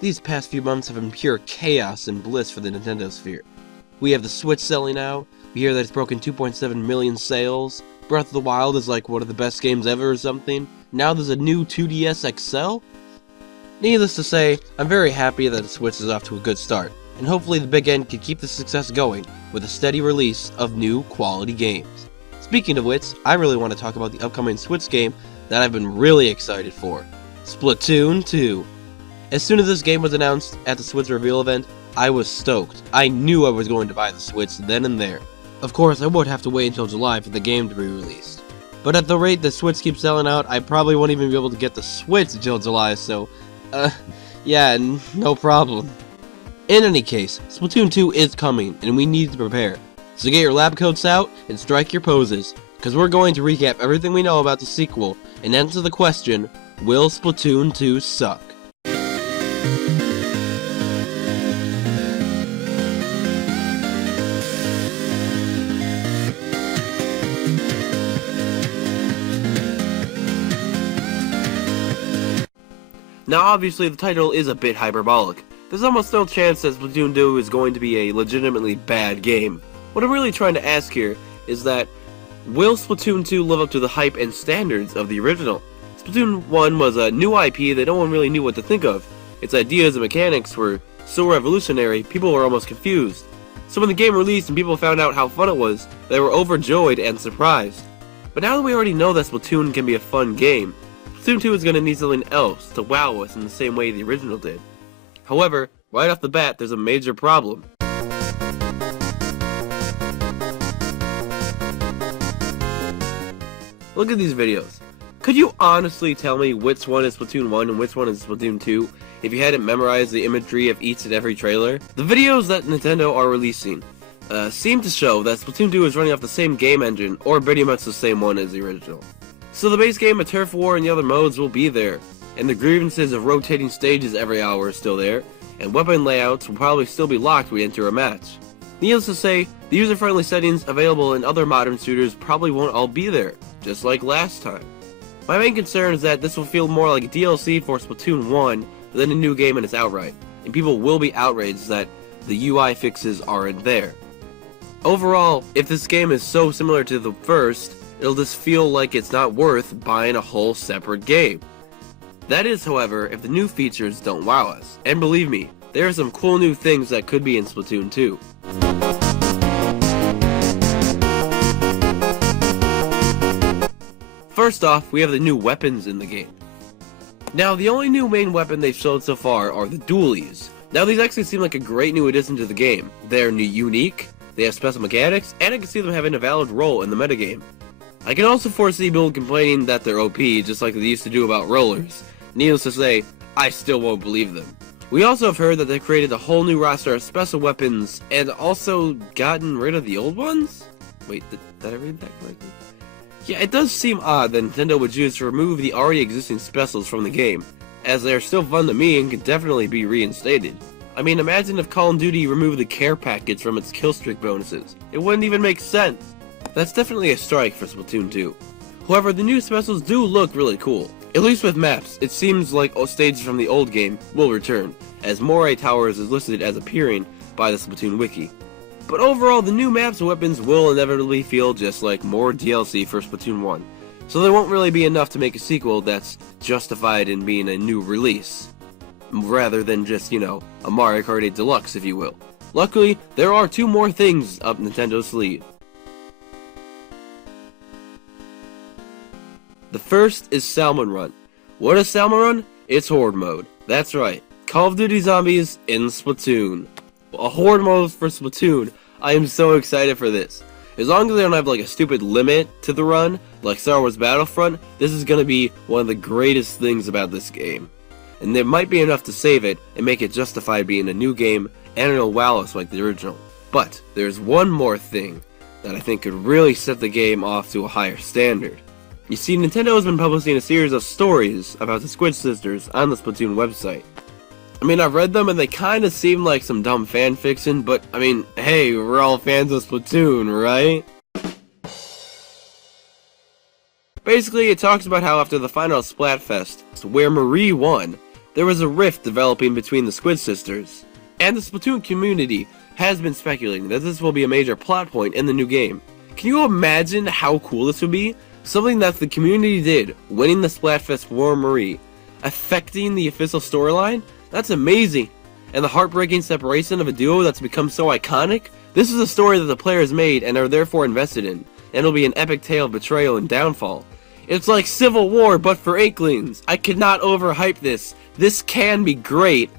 These past few months have been pure chaos and bliss for the Nintendo sphere. We have the Switch selling out, we hear that it's broken 2.7 million sales, Breath of the Wild is like one of the best games ever or something, now there's a new 2DS XL? Needless to say, I'm very happy that the Switch is off to a good start, and hopefully the Big N can keep the success going with a steady release of new quality games. Speaking of which, I really want to talk about the upcoming Switch game that I've been really excited for, Splatoon 2. As soon as this game was announced at the Switch reveal event, I was stoked. I knew I was going to buy the Switch then and there. Of course, I would have to wait until July for the game to be released. But at the rate the Switch keeps selling out, I probably won't even be able to get the Switch until July, so, yeah, no problem. In any case, Splatoon 2 is coming, and we need to prepare. So get your lab coats out and strike your poses, because we're going to recap everything we know about the sequel and answer the question, will Splatoon 2 suck? Now obviously the title is a bit hyperbolic. There's almost no chance that Splatoon 2 is going to be a legitimately bad game. What I'm really trying to ask here is that, will Splatoon 2 live up to the hype and standards of the original? Splatoon 1 was a new IP that no one really knew what to think of. Its ideas and mechanics were so revolutionary, people were almost confused. So when the game released and people found out how fun it was, they were overjoyed and surprised. But now that we already know that Splatoon can be a fun game, Splatoon 2 is going to need something else to wow us in the same way the original did. However, right off the bat, there's a major problem. Look at these videos. Could you honestly tell me which one is Splatoon 1 and which one is Splatoon 2 if you hadn't memorized the imagery of each and every trailer? The videos that Nintendo are releasing seem to show that Splatoon 2 is running off the same game engine, or pretty much the same one as the original. So the base game of Turf War and the other modes will be there, and the grievances of rotating stages every hour are still there, and weapon layouts will probably still be locked when we enter a match. Needless to say, the user-friendly settings available in other modern shooters probably won't all be there, just like last time. My main concern is that this will feel more like a DLC for Splatoon 1 than a new game in its outright, and people will be outraged that the UI fixes aren't there. Overall, if this game is so similar to the first, it'll just feel like it's not worth buying a whole separate game. That is, however, if the new features don't wow us. And believe me, there are some cool new things that could be in Splatoon 2. First off, we have the new weapons in the game. Now, the only new main weapon they've showed so far are the dualies. Now, these actually seem like a great new addition to the game. They're unique, they have special mechanics, and I can see them having a valid role in the metagame. I can also foresee people complaining that they're OP, just like they used to do about rollers. Needless to say, I still won't believe them. We also have heard that they've created a whole new roster of special weapons, and also gotten rid of the old ones? Wait, did I read that correctly? Yeah, it does seem odd that Nintendo would choose to remove the already existing specials from the game, as they are still fun to me and could definitely be reinstated. I mean, imagine if Call of Duty removed the care package from its killstreak bonuses. It wouldn't even make sense. That's definitely a strike for Splatoon 2. However, the new specials do look really cool. At least with maps, it seems like stages from the old game will return, as Moray Towers is listed as appearing by the Splatoon wiki. But overall, the new maps and weapons will inevitably feel just like more DLC for Splatoon 1, so there won't really be enough to make a sequel that's justified in being a new release, rather than just, a Mario Kart 8 Deluxe, if you will. Luckily, there are two more things up Nintendo's sleeve. The first is Salmon Run. What is Salmon Run? It's Horde mode. That's right, Call of Duty Zombies in Splatoon. A Horde mode for Splatoon. I am so excited for this. As long as they don't have like a stupid limit to the run, like Star Wars Battlefront, this is going to be one of the greatest things about this game. And there might be enough to save it and make it justify being a new game, and it'll wow us like the original. But there's one more thing that I think could really set the game off to a higher standard. You see, Nintendo has been publishing a series of stories about the Squid Sisters on the Splatoon website. I mean, I've read them and they kind of seem like some dumb fanfiction, but I mean, hey, we're all fans of Splatoon, right? Basically, it talks about how after the final Splatfest, where Marie won, there was a rift developing between the Squid Sisters. And the Splatoon community has been speculating that this will be a major plot point in the new game. Can you imagine how cool this would be? Something that the community did, winning the Splatfest War Marie, affecting the official storyline? That's amazing. And the heartbreaking separation of a duo that's become so iconic? This is a story that the players made and are therefore invested in, and it'll be an epic tale of betrayal and downfall. It's like Civil War, but for Inklings. I cannot overhype this. This can be great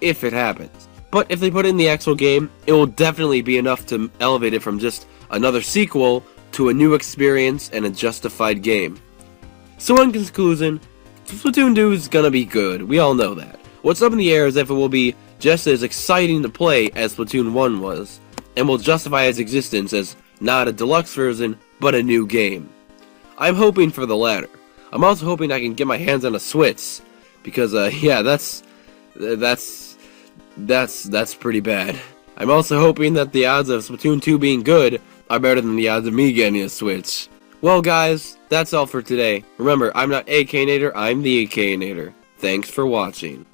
if it happens. But if they put it in the actual game, it will definitely be enough to elevate it from just another sequel to a new experience and a justified game. So in conclusion, Splatoon 2 is gonna be good, we all know that. What's up in the air is if it will be just as exciting to play as Splatoon 1 was, and will justify its existence as not a deluxe version, but a new game. I'm hoping for the latter. I'm also hoping I can get my hands on a Switch, because yeah, that's pretty bad. I'm also hoping that the odds of Splatoon 2 being good are better than the odds of me getting a Switch. Well guys, that's all for today. Remember, I'm not AKnator, I'm the AKnator. Thanks for watching.